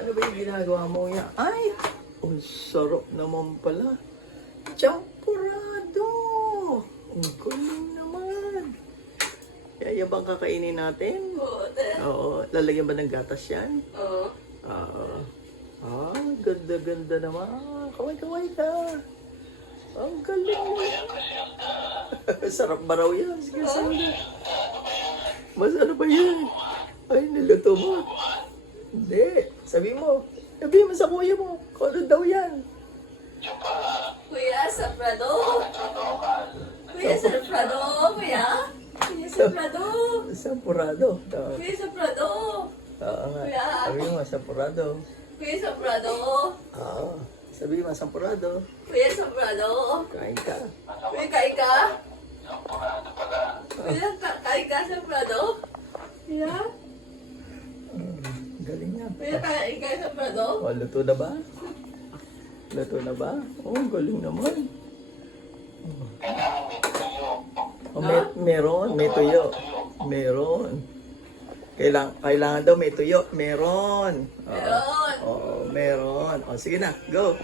Ano ba yung ginagawa mo yan? Ay! Ang sarap naman pala. Champurado! Ang galing naman. Yayabang kakainin natin? Oo, te. Oo. Lalagyan ba ng gatas yan? Oo. Ganda-ganda naman. Kaway-kaway ka. Ang galing mo. Sarap ba raw yan? Sige, sabi. Mas ano ba yan? Ay, niluto mo. Hindi. Sabi mo sa kuya mo. Kung ano daw yan? Kuya, Saprado. Kuya, Saprado. Kuya. Kuya, Saprado. Sampurado. Kuya, Saprado. Oo nga. Kuya. Sabi mo, sampurado. Kuya, Saprado. Oo. Sabi mo, sampurado. Kuya, Saprado. Kain ka. Kuya, kain ka? Kuya, kain ka, Saprado? Kuya? Galing nga. Kuya, kain ka, Saprado? Oh, luto na ba? Luto na ba? Oh, galing naman. Oh, meron. May tuyo. Meron. Kailangan daw may tuyo. Meron. Meron. Oo, meron. Oh, sige na. Go.